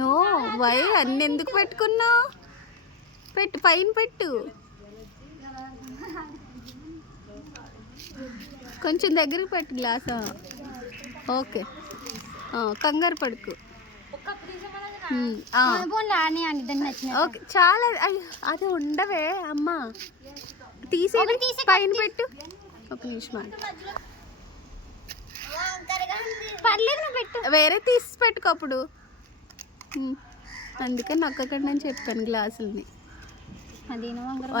No why అన్ని ఎందుకు పెట్టుకున్నావు? పెట్టు, పైన పెట్టు. కొంచెం దగ్గరికి పెట్టు గ్లాస్. ఓకే, కంగారు పడుకు. ఓకే చాలా. అది ఉండవే అమ్మా, తీసేది పైన పెట్టు. ఒక నిమిషం వేరే తీసి పెట్టుకో అప్పుడు. అందుకే నొక్కకండి అని చెప్పాను గ్లాసులని.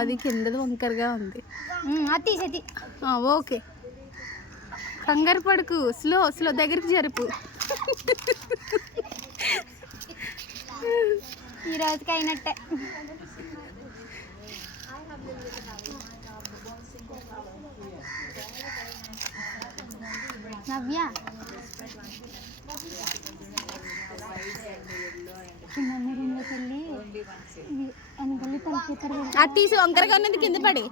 అది కిందది వంకరగా ఉంది. ఓకే, కంగారు పడుకు. స్లో స్లో, దగ్గరికి జరుపు. ఈ రోజుకి అయినట్టే. నవ్య అది తీసి వంకరగా ఉన్నది కింద పడి,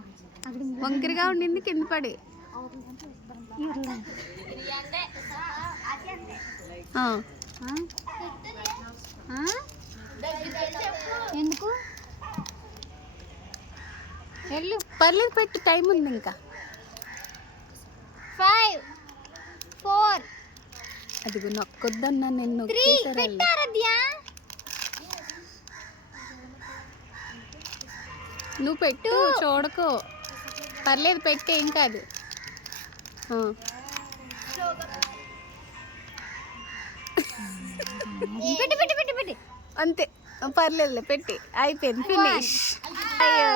వంకరగా ఉండింది కింద పడి. ఎందుకు? వెళ్ళు, పర్లేదు పెట్టు, టైం ఉంది ఇంకా. 5 4 అదిగో నొక్కొద్దన్నా నేను. నువ్వు పెట్టు, చూడకు. పర్లేదు పెట్టే, ఏం కాదు. అంతే, పర్లేదులే పెట్టి. అయిపోయింది, ఫినిష్. అయ్యో.